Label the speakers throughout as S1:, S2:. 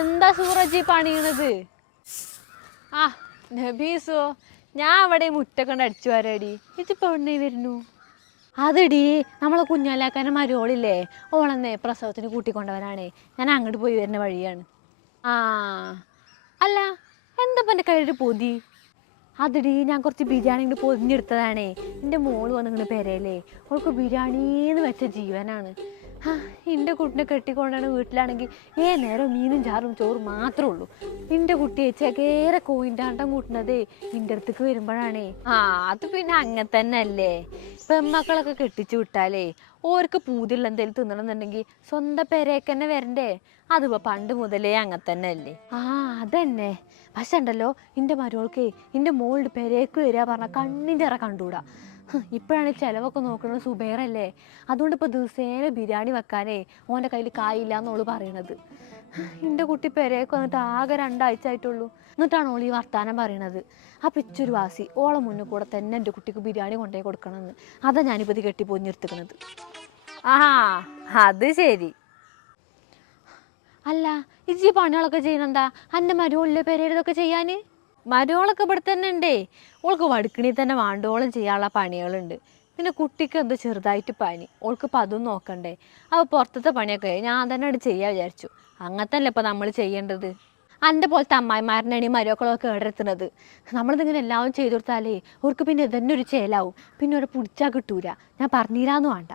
S1: എന്താ സൂറജി പണിയണത്? ആ നബീസോ ഞാൻ അവിടെ മുറ്റക്കൊണ്ട് അടിച്ചു വരാടി. ഇതിപ്പോ എവിടെ വരുന്നു? അതെടി നമ്മളെ കുഞ്ഞാലാക്കാന്റെ മരുവോളില്ലേ ഓളെന്നേ പ്രസവത്തിന് കൂട്ടിക്കൊണ്ടവരാണേ ഞാൻ അങ്ങോട്ട് പോയി വരുന്ന വഴിയാണ്. ആ അല്ല എന്താ എന്റെ കയ്യിൽ പൊതി? അതെടി ഞാൻ കുറച്ച് ബിരിയാണി ഇങ്ങോട്ട് പൊതിഞ്ഞെടുത്തതാണേ. എന്റെ മോൾ വന്നിങ്ങനെ പെരയിലേ അവൾക്ക് ബിരിയാണിന്ന് വെച്ച ജീവനാണ്. എന്റെ കുട്ടിനെ കെട്ടിക്കൊണ്ടാണ് വീട്ടിലാണെങ്കിൽ ഏ നേരം മീനും ചാറും ചോറും മാത്രമേ ഉള്ളൂ. എന്റെ കുട്ടി ചേക്കേറെ കോയിന്റെ ആണ്ടം കൂട്ടുന്നതേ നിന്റെ അടുത്തേക്ക് വരുമ്പോഴാണേ. ആ അത് പിന്നെ അങ്ങനെ തന്നെ അല്ലേ പെമ്മക്കളൊക്കെ കെട്ടിച്ചു വിട്ടാലേ ഓർക്ക് പൂതിയുള്ള എന്തെങ്കിലും തിന്നണമെന്നുണ്ടെങ്കിൽ സ്വന്തം പെരേക്ക് തന്നെ വരണ്ടേ? അതിപ്പോ പണ്ട് മുതലേ അങ്ങനെ തന്നെ അല്ലേ ആ അതന്നെ. പക്ഷെ ഉണ്ടല്ലോ എന്റെ മരുവൾക്ക് എന്റെ മോളുടെ പെരേക്ക് വരിക പറഞ്ഞാൽ കണ്ണിന്റെ ഇറ കണ്ടൂടാ. ഹ്, ഇപ്പോഴാണ് ചിലവൊക്കെ നോക്കുന്നത് സുബേറല്ലേ? അതുകൊണ്ട് ഇപ്പോൾ ദിവസേന ബിരിയാണി വെക്കാനേ ഓന്റെ കയ്യിൽ കായില്ല എന്നോൾ പറയണത്. എന്റെ കുട്ടി പെരയൊക്കെ വന്നിട്ട് ആകെ രണ്ടാഴ്ച ആയിട്ടുള്ളൂ എന്നിട്ടാണ് ഓളി ഈ വർത്താനം പറയണത്. ആ പിച്ചൊരു വാസി ഓളെ മുന്നിൽ കൂടെ തന്നെ എന്റെ കുട്ടിക്ക് ബിരിയാണി കൊണ്ടുപോയി കൊടുക്കണമെന്ന് അതാ ഞാനിപ്പോൾ ഇത് കെട്ടി പൊഞ്ഞെടുത്തിക്കണത് ആ അത് ശരി. അല്ല ഇജി പണികളൊക്കെ ചെയ്യുന്നെന്താ? എന്റെ പെരയുടെ ഒക്കെ ചെയ്യാൻ മരുവളൊക്കെ ഇവിടെ തന്നെ ഉണ്ടേ ഓൾക്ക് വടുക്കണി തന്നെ വാണ്ടോളം ചെയ്യാനുള്ള പണികളുണ്ട്. പിന്നെ കുട്ടിക്ക് എന്തോ ചെറുതായിട്ട് പനി. ഓൾക്ക് ഇപ്പം അതും നോക്കണ്ടേ. അപ്പോൾ പുറത്തത്തെ പണിയൊക്കെ ഞാൻ തന്നെ അത് ചെയ്യാൻ വിചാരിച്ചു. അങ്ങനത്തല്ലേ ഇപ്പം നമ്മൾ ചെയ്യേണ്ടത്? അന്റെ പോലത്തെ അമ്മായിമാരനാണ് അണി മരുമക്കളൊക്കെ കേടെത്തുന്നത് നമ്മളിതിങ്ങനെ എല്ലാവരും ചെയ്തു കൊടുത്താലേ അവർക്ക് പിന്നെ ഇതന്നെ ഒരു ചേലാവും. പിന്നെ ഒരു പിടിച്ചാൽ കിട്ടൂല. ഞാൻ പറഞ്ഞിരാന്ന് വേണ്ട.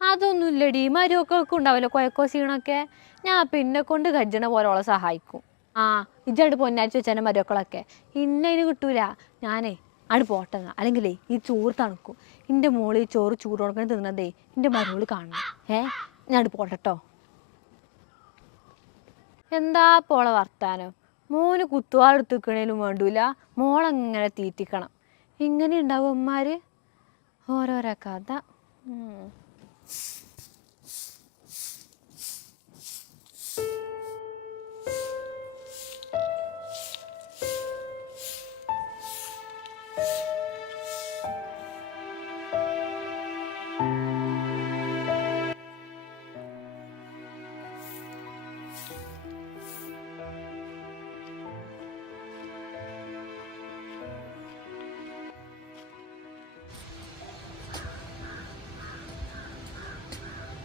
S1: അതൊന്നുമില്ലടി. മരുമക്കൾക്കും ഉണ്ടാവില്ല കൊയക്കോ സീണൊക്കെ ഞാൻ പിന്നെ കൊണ്ട് കജ്ജണ പോലെ സഹായിക്കും. ആ ഇജ്ജാണ്ട് പൊന്നാഴ്ച വെച്ചാൽ മരുമക്കളൊക്കെ. ഇന്ന അതിന് കിട്ടൂല. ഞാനേ ആണ് പോട്ടെന്ന് അല്ലെങ്കിലേ ഈ ചോറ് തണുക്കും. എന്റെ മോൾ ഈ ചോറ് ചൂട് കൊടുക്കണം തിന്നതേ എന്റെ മരുമോൾ കാണണം. ഏ ഞാൻ പോട്ടെട്ടോ എന്താ പോളെ വർത്താനം? മോന് കുത്തുവാടുത്തുക്കണേലും വേണ്ടൂല. മോളങ്ങനെ തീറ്റിക്കണം? ഇങ്ങനെ ഉണ്ടാവും അമ്മമാർ ഓരോരോ കഥ.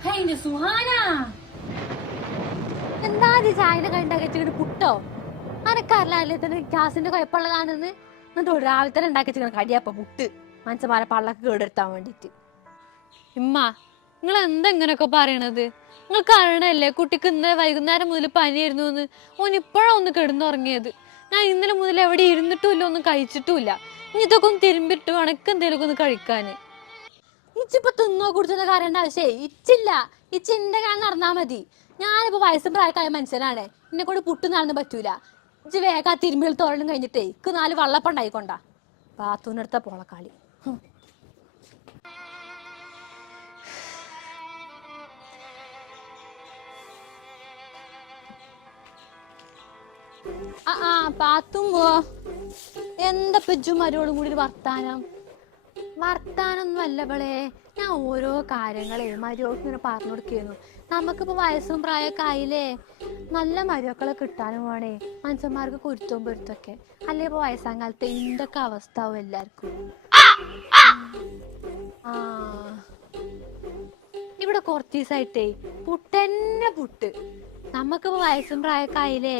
S1: ഉം. ഹൈന്റെ സുഹാന. എന്താ ഇത് ചായന്റെ കണ്ട വെച്ചിട്ട് പുട്ടോ? അനക്കാരില്ലേ തന്നെ ഗ്യാസിന്റെ കുഴപ്പമുള്ളതാണെന്ന്. എന്നിട്ട് രാവിലെ തന്നെ ഉണ്ടാക്കി വെച്ചിട്ട് കടിയപ്പ പുട്ട്. മനസ്സമാരെ പള്ളക്ക് കേടെടുത്താൻ വേണ്ടിട്ട് ഇമ്മ നിങ്ങൾ എന്താ ഇങ്ങനെയൊക്കെ പറയണത്? നിങ്ങൾക്ക് അറിയണല്ലേ കുട്ടിക്ക് ഇന്നലെ വൈകുന്നേരം മുതൽ പനിയായിരുന്നു എന്ന് ഓൻ ഇപ്പോഴാണ് ഒന്ന് കിടന്നുറങ്ങിയത്. ഞാൻ ഇന്നലെ മുതൽ എവിടെ ഇരുന്നിട്ടുമില്ല ഒന്നും കഴിച്ചിട്ടുമില്ല. ഇനി ഇതൊക്കെ ഒന്ന് തിരുമ്പിട്ട് വേണക്ക് എന്തെങ്കിലുമൊക്കെ ഒന്ന് കഴിക്കാന്. ഇച്ചിപ്പോ തിന്നോ കുടിച്ചോ കാര്യണ്ട ആവശ്യേ ഇച്ചില്ല. ഇച്ചിന്റെ കാലം നടന്നാ മതി. ഞാനിപ്പോ വയസ്സും പ്രായക്കായ മനുഷ്യനാണ്. എന്നെ കൊണ്ട് പുട്ടു നടന്ന് പറ്റൂല. ഇജ്ജ് വേഗം തിരുമ്പിൽ തോരനും കഴിഞ്ഞിട്ടേ ഇക്ക് നാല് വള്ളപ്പണ്ടായിക്കൊണ്ട ബാത്തൂനെടുത്ത പോളക്കാളി. ആ ആ പാത്തും പോ. എന്താ പെജും മരോടും കൂടി വർത്താനം? വർത്താനൊന്നും അല്ല ബളേ ഞാൻ ഓരോ കാര്യങ്ങളെ മരുമകൾക്ക് ഇങ്ങനെ പറഞ്ഞു കൊടുക്കുന്നു നമുക്കിപ്പോ വയസ്സും പ്രായമൊക്കെ ആയില്ലേ? നല്ല മരുമക്കളെ കിട്ടാനും വേണേ. മനുഷ്യന്മാർക്ക് കുരുത്തവും പൊരുത്തൊക്കെ അല്ലെ ഇപ്പൊ വയസ്സാം കാലത്ത് എന്തൊക്കെ അവസ്ഥ ആവും എല്ലാവർക്കും ഇവിടെ കുറച്ച് ദിവസമായിട്ടേ പുട്ടെന്നെ പുട്ട്. നമുക്കിപ്പോ വയസ്സും പ്രായമൊക്കെ ആയില്ലേ?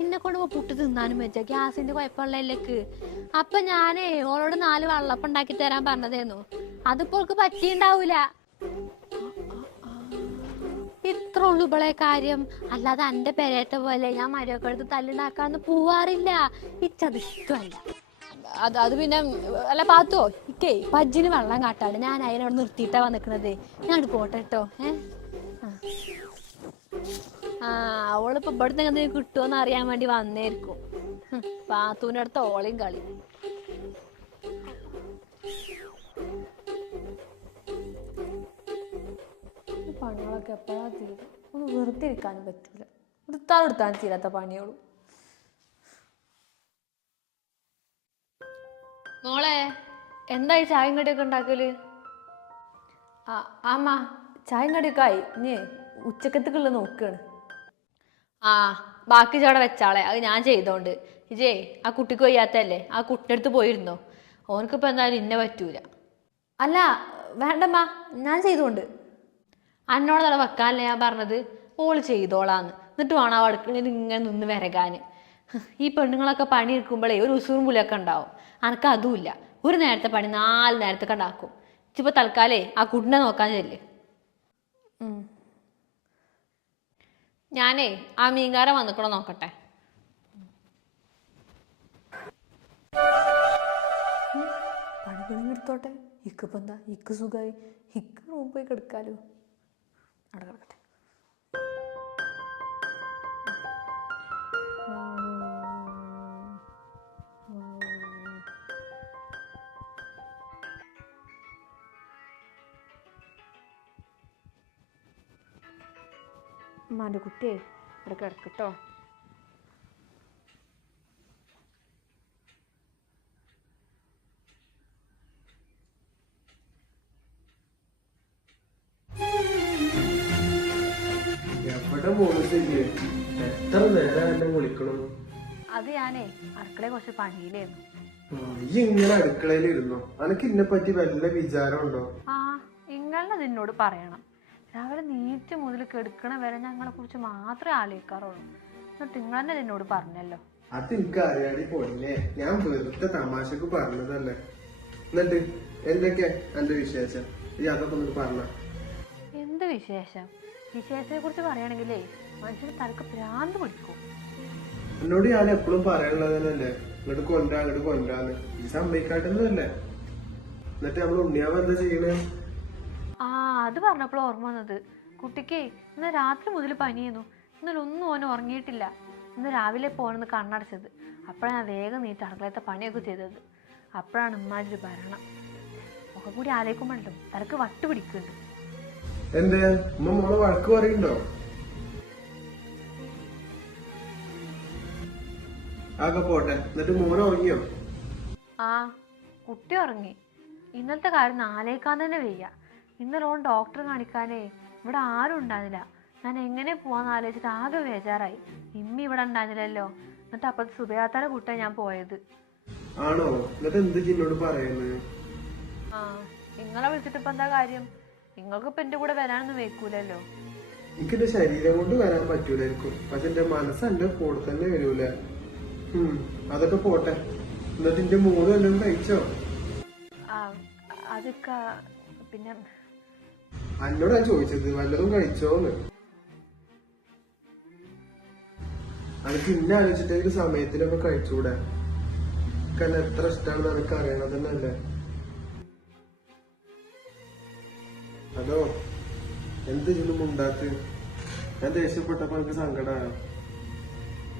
S1: എന്നെ കൊണ്ട് പുട്ട് തിന്നാനും വെച്ച ഗ്യാസിന്റെ കുഴപ്പമുള്ളതിലേക്ക് അപ്പൊ ഞാനേ ഓളോട് നാല് വെള്ളപ്പം ഉണ്ടാക്കി തരാൻ പറഞ്ഞതായിരുന്നു അതിപ്പോ ഓൾക്ക് പറ്റിണ്ടാവൂല ഇത്ര ഉള്ളു ഇവളെ കാര്യം. അല്ലാതെ എന്റെ പെരേറ്റ പോലെ ഞാൻ മരമൊക്കെ തല്ലുണ്ടാക്കാന്ന് പോവാറില്ല. ഇച്ചതിഷ്ടല്ല അത് അത് പിന്നെ അല്ല പാത്തോ? ഇക്കേ പജ്ജിന് വെള്ളം കാട്ടാണ് ഞാൻ അതിനവിടെ നിർത്തിയിട്ടാ വന്നിക്കണത്. ഞാൻ പോട്ടെ കേട്ടോ ഏ? ആ. അവളിപ്പോ ഇവിടുന്ന് എന്തെങ്കിലും കിട്ടുമോന്ന് അറിയാൻ വേണ്ടി വന്നേരിക്കും. ഹും, പാത്തൂന്റെ അടുത്ത് ഓളയും കളി പണികളൊക്കെ എപ്പോഴാ തീരും? ഒന്ന് വെറുതെ ഇരിക്കാനും പറ്റില്ല എടുത്താലും എടുത്താലും തീരാത്ത പണിയോളൂ മോളെ എന്തായി ചായയും കടിയൊക്കെ ഉണ്ടാക്കൽ? ആ ആമ്മ ചായയും കടിയൊക്കെ ആയി. ഇനി ഉച്ചക്കത്തേക്കുള്ള നോക്കുകയാണ് ആ ബാക്കി ചവിടെ വെച്ചാളെ. അത് ഞാൻ ചെയ്തോണ്ട്. ഇജേ ആ കുട്ടിക്ക് വയ്യാത്തല്ലേ ആ കുട്ടിന്റെ അടുത്ത് പോയിരുന്നോ? ഓനക്കിപ്പോൾ എന്തായാലും ഇന്നെ പറ്റൂല. അല്ല വേണ്ടമ്മ ഞാൻ ചെയ്തോണ്ട്. അന്നോട് നല്ല വെക്കാനല്ലേ ഞാൻ പറഞ്ഞത്? ഓൾ ചെയ്തോളാന്ന്. എന്നിട്ട് വേണം ആ അടുക്കളയിൽ ഇങ്ങനെ നിന്ന് വിരകാൻ ഈ പെണ്ണുങ്ങളൊക്കെ പണി എടുക്കുമ്പോഴേ ഒരു ഉസൂറും പുലിയൊക്കെ ഉണ്ടാവും. അനക്ക് അതുമില്ല ഒരു നേരത്തെ പണി നാല് നേരത്തെ ഉണ്ടാക്കും. ഇച്ചിപ്പോൾ തൽക്കാലേ ആ കുട്ടിനെ നോക്കാൻ ചെല്ല്. ഞാനേ ആ മീൻകാരൻ വന്നിക്കണോ നോക്കട്ടെ. പണികളും എടുത്തോട്ടെ ഇക്കിപ്പോൾ എന്താ? ഇക്ക് സുഖമായി ഇക്ക് റൂം പോയി കിടക്കാലോ. അവിടെ കിടക്കട്ടെ. ഉമ്മാന്റെ കുട്ടിയെ ഇവിടെ കിടക്കട്ടോ.
S2: എവിടെ മോളിച്ചില്ലേ എത്ര നേരം എന്നെ വിളിക്കണം?
S1: അത് ഞാനേ അടുക്കളയെ കുറച്ച് പണിയിലായിരുന്നു.
S2: ഈ ഇങ്ങനെ അടുക്കളയിൽ ഇരുന്നോ അനക്ക് ഇന്നെ പറ്റി വല്ല വിചാരമുണ്ടോ?
S1: ആ നിങ്ങളുടെ നിന്നോട് പറയണം. രാവിലെ നീറ്റ് മുതൽ കെടുക്കണ വരെ ഞങ്ങളെ കുറിച്ച് മാത്രമേ ആലോചിക്കാറുള്ളൂ. എന്നിട്ട് നിങ്ങൾ തന്നെ എന്നോട് പറഞ്ഞല്ലോ.
S2: അത് എനിക്ക് അറിയാതെ പോയില്ലേ? ഞാൻ വെറുതെ തമാശക്ക് പറഞ്ഞതല്ലേ? എന്നിട്ട് എന്തൊക്കെ എന്റെ വിശേഷം? ഈ അതൊക്കെ ഒന്ന് പറഞ്ഞ.
S1: എന്ത് വിശേഷം? വിശേഷത്തെ കുറിച്ച് പറയുകയാണെങ്കിലേ മനുഷ്യന് തലക്ക് ഭ്രാന്ത് പിടിക്കും.
S2: എന്നോട് ഞാൻ എപ്പോഴും പറയാനുള്ളത് തന്നെയല്ലേ? ഇങ്ങോട്ട് കൊണ്ടാ ഇങ്ങോട്ട് കൊണ്ടാന്ന്. ഈ സമ്മതിക്കാട്ടുന്നതല്ലേ എന്നിട്ട് നമ്മൾ ഉണ്ണിയാവ് എന്താ ചെയ്യണേ?
S1: ആ അത് പറഞ്ഞപ്പോൾ ഓർമ്മ വന്നത്. കുട്ടിക്ക് ഇന്ന് രാത്രി മുതൽ പനിയുന്നു ഇന്നലെ ഒന്നും ഓന് ഉറങ്ങിയിട്ടില്ല. ഇന്ന് രാവിലെ പോണെന്ന് കണ്ണടച്ചത്. അപ്പോഴാണ് ഞാൻ വേഗം നീറ്റ് അടുക്കളത്തെ പണിയൊക്കെ ചെയ്തത്. അപ്പോഴാണ് ഉമ്മാതിരി ഭരണം. ഒക്കെ കൂടി ആലോചിക്കുമ്പോഴല്ലോ തലക്ക് വട്ട് പിടിക്കുന്നുണ്ട്.
S2: എന്തേ? ഉമ്മ മോളെ വഴക്ക് ആകെ പോട്ടെ എന്നിട്ട് മോനെ ഉറങ്ങിയോ?
S1: ആ കുട്ടി ഉറങ്ങി. ഇന്നത്തെ കാര്യം നാലേക്കാൻ തന്നെ വയ്യ. ഇന്നലെ ഓൺ ഡോക്ടറെ കാണിക്കാനേ ഇവിടെ ആരും ഉണ്ടായില്ല ഞാൻ എങ്ങനെ പോവാന്ന് ആലോചിച്ചിട്ട് ആകെ ബേജാറായി. ഇമ്മി ഇവിടെ ഉണ്ടായിരുന്നില്ലല്ലോ. എന്നിട്ട് അപ്പൊ സുബയാത്താരെ കൂട്ടാ ഞാൻ പോയത്.
S2: ആണോ? എന്നിട്ട് എന്ത് പറയുന്നത്
S1: ആ നിങ്ങളെ വിളിച്ചിട്ട് ഇപ്പൊ എന്താ കാര്യം? നിങ്ങൾക്ക് ഇപ്പൊ എന്റെ കൂടെ വരാനൊന്നും വെക്കൂലല്ലോ.
S2: എനിക്ക് എന്റെ ശരീരം കൊണ്ട് വരാൻ പറ്റൂലായിരിക്കും. പക്ഷെ എന്റെ മനസ്സ് എന്റെ കൂടെ തന്നെ വരൂല. അതൊക്കെ പോട്ടെ. എന്നിട്ട് എന്റെ മൂന്ന് എല്ലാം കഴിച്ചോ?
S1: അതൊക്കെ പിന്നെ
S2: എന്നോട് ഞാൻ ചോദിച്ചത് വല്ലതും കഴിച്ചോന്ന് അനക്ക് ഇന്നെ ആലോചിച്ചിട്ട് ഒരു സമയത്തിനൊക്കെ കഴിച്ചുകൂടെ കാരണം എത്ര ഇഷ്ടമാണെന്ന് അനക്ക് അറിയണത് തന്നെയല്ലേ അതോ എന്ത് ഇതൊന്നും ഉണ്ടാത്ത് ഞാൻ ദേഷ്യപ്പെട്ടപ്പോ എനിക്ക് സങ്കടമായോ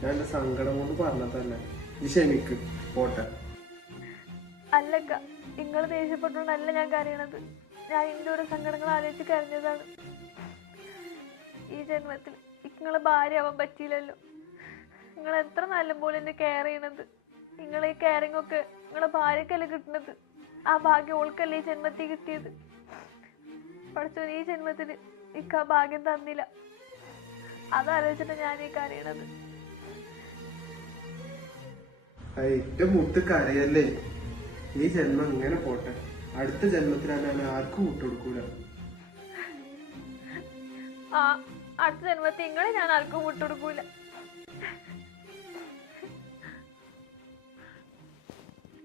S2: ഞാൻ എന്റെ സങ്കടം കൊണ്ട് പറഞ്ഞതല്ലേ? ഈ ക്ഷമിക്ക് പോട്ടെ.
S1: അല്ലക്ക നിങ്ങൾ ദേഷ്യപ്പെട്ടോണ്ടല്ല ഞാൻ കരയണത്. ഞാൻ ഓരോ സങ്കടങ്ങൾ ആലോചിച്ച് കരഞ്ഞതാണ്. ഈ ജന്മത്തിൽ നിങ്ങളെ ഭാര്യ ആവാൻ പറ്റിയില്ലല്ലോ. നിങ്ങൾ എത്ര നല്ല പോലെ എന്നെ കെയർ ചെയ്യണത്. നിങ്ങളെ ഈ കെയറിംഗ് ഒക്കെ നിങ്ങളെ ഭാര്യക്കല്ലേ കിട്ടുന്നത് ആ ഭാഗ്യം ഓൾക്കല്ലേ ഈ ജന്മത്തിൽ കിട്ടിയത്. പഠിച്ചോ ഈ ജന്മത്തിൽ എനിക്ക് ആ ഭാഗ്യം തന്നില്ല. അതാലോചിച്ചിട്ട് ഞാൻ ഈ കരയണത്
S2: ഏറ്റവും മുത്ത് കരയല്ലേ? ഈ ജന്മം ഇങ്ങനെ പോട്ടെ. അടുത്ത ജന്മത്തിലാണ് ഞാൻ ആർക്കും വിട്ടുകൊടുക്കൂല.
S1: അടുത്ത ജന്മത്തിൽ നിങ്ങളെ ഞാൻ ആർക്കും വിട്ടുകൊടുക്കൂല.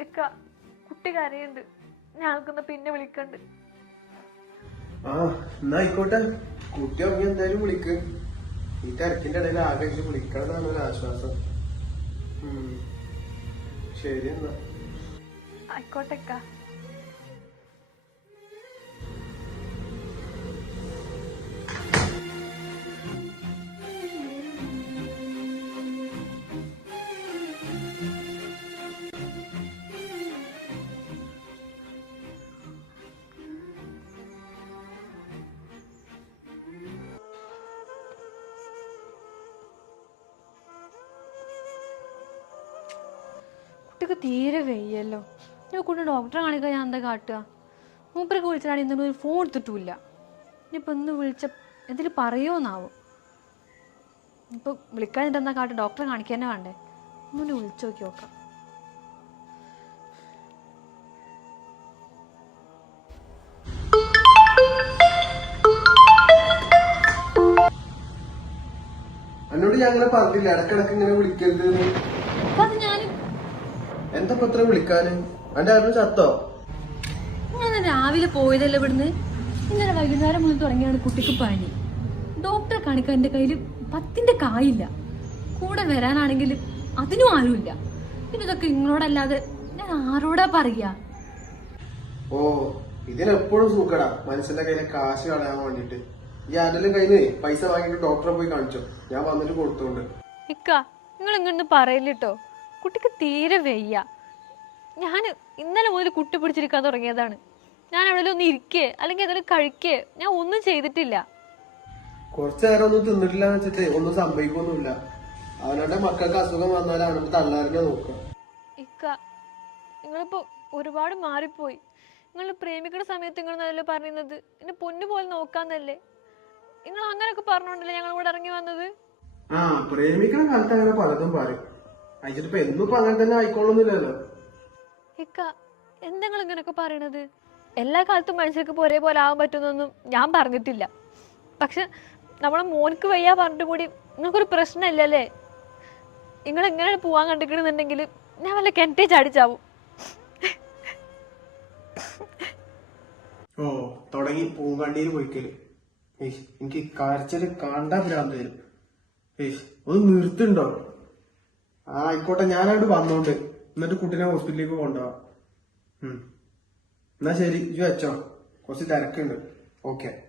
S1: ഇക്ക കുട്ടി കരയുണ്ട് ഞങ്ങൾക്കൊന്ന് പിന്നെ വിളിക്കണ്ട്.
S2: ആ എന്നാ ആയിക്കോട്ടെ. കുട്ടി ഉറങ്ങി എന്തായാലും വിളിക്ക്. ഈ തിരക്കിന്റെ ഇടയിൽ ആകെ വിളിക്കണമെന്നാണ് ഒരു ആശ്വാസം. ശരി എന്നാ.
S1: ആയിക്കോട്ടെ കുട്ടിക്ക് തീരെ വെയ്യല്ലോ. ഞാൻ കൊണ്ട് ഡോക്ടറെ കാണിക്കാൻ ഞാൻ എന്താ കാട്ടുക? മൂപ്പരൊക്കെ വിളിച്ചിട്ടാണ് ഇന്നും ഒരു ഫോൺ എടുത്തിട്ടുമില്ല. ഇനിയിപ്പോൾ ഇന്ന് വിളിച്ച എന്തെങ്കിലും പറയുമോന്നാവും. വിളിക്കാൻ വിളിക്കാനിട്ടെന്നാ കാട്ടുക? ഡോക്ടറെ കാണിക്കാൻ തന്നെ വേണ്ടേ? ഒന്ന് വിളിച്ചു നോക്കി നോക്കാം.
S2: എന്നോട് ഞങ്ങളെ പറഞ്ഞില്ല ഇടക്കിടക്ക് ഇങ്ങനെ വിളിക്കരുത് എന്ന്.
S1: അപ്പൊ അത് ഞാൻ
S2: എന്താ വിളിക്കാന്? ആരും ചത്തോ?
S1: ഞാൻ രാവിലെ പോയതല്ലേ ഇവിടുന്ന്? ഇന്നലെ വൈകുന്നേരം മുതൽ തുടങ്ങിയാണ് കുട്ടിക്ക് പനി. ഡോക്ടറെ കാണിക്കാൻ എന്റെ കയ്യിൽ പത്തിന്റെ കായില്ല. കൂടെ വരാനാണെങ്കിൽ അതിനും ആരുമില്ല. പിന്നെ ഇതൊക്കെ നിങ്ങളോടല്ലാതെ ഞാൻ ആരോടാ പറയാ?
S2: ഓ ഇതിനെപ്പോഴും സൂക്കടാ. മനുഷ്യന്റെ കയ്യിലെ കാശ് കളയാൻ വേണ്ടിട്ട് ഈ ആരുടെ കയ്യിൽ പൈസ വാങ്ങിട്ട് ഡോക്ടറെ പോയി കാണിച്ചോ. ഞാൻ വന്നിട്ട് കൊടുത്തോണ്ട്.
S1: ഇക്ക നിങ്ങൾ ഇങ്ങനെ പറയില്ലട്ടോ. കുട്ടിക്ക് തീരെ വയ്യ. ഞാൻ ഇന്നലെ മുതൽ കുട്ടി പിടിച്ചിരിക്കാൻ തുടങ്ങിയതാണ്. ഞാൻ എവിടെയെങ്കിലും ഒന്ന് ഇരിക്കേ അല്ലെങ്കിൽ എന്തെങ്കിലും കഴിക്കേ. ഞാൻ ഒന്നും ചെയ്തിട്ടില്ല.
S2: കുറച്ചു നേരം ഒന്നും തിന്നിട്ടില്ല എന്ന് വെച്ചിട്ട് ഒന്നും സംഭവിക്കൊന്നുമില്ല. അവനവന്റെ മക്കൾക്ക് അസുഖം വന്നാൽ അവനോട് തള്ളാറിനെ നോക്കുക
S1: ഇക്ക നിങ്ങളിപ്പോ ഒരുപാട് മാറിപ്പോയി. നിങ്ങൾ പ്രേമിക്കുന്ന സമയത്ത് നിങ്ങൾ നല്ല പറയുന്നത് എന്നെ പൊന്നു പോലെ നോക്കാന്നല്ലേ? നിങ്ങൾ അങ്ങനെയൊക്കെ പറഞ്ഞോണ്ടല്ലേ ഞങ്ങൾ ഇവിടെ ഇറങ്ങി വന്നത്?
S2: ആ പ്രേമിക്കണ കാലത്ത് അങ്ങനെ പലതും പറയും. അയച്ചിട്ടിപ്പോ എന്നും ഇപ്പൊ അങ്ങനെ തന്നെ ആയിക്കോളൊന്നുമില്ലല്ലോ
S1: ഇക്ക എന്തെങ്കിലും ഇങ്ങനെയൊക്കെ പറയണത്? എല്ലാ കാലത്തും മനുഷ്യർക്ക് ഒരേപോലെ ആവാൻ പറ്റുന്നൊന്നും ഞാൻ പറഞ്ഞിട്ടില്ല. പക്ഷെ നമ്മളെ മോനക്ക് വയ്യാ പറഞ്ഞിട്ട് കൂടി നിങ്ങൾക്കൊരു പ്രശ്നമില്ലല്ലേ? നിങ്ങൾ എങ്ങനെ പോവാൻ കണ്ടിക്കണമെന്നുണ്ടെങ്കിൽ ഞാൻ വല്ല കിണറ്റേ ചാടിച്ചാവും
S2: ഓ തുടങ്ങി പൂങ്കണ്ടിയിൽ പോയിക്കൽ. എനിക്ക് കരച്ചിൽ കാണ്ടാ ഭ്രാന്ത് വരും ഒന്ന് നിർത്തുണ്ടോ? ആ ആയിക്കോട്ടെ ഞാനായിട്ട് വന്നോണ്ട്. എന്നിട്ട് കുട്ടീനെ ഹോസ്പിറ്റലിലേക്ക് കൊണ്ടുപോവാം. എന്നാ ശരി ഇജ്ജ് വെച്ചോ. കുറച്ച് തിരക്കുണ്ട്. ഓക്കെ.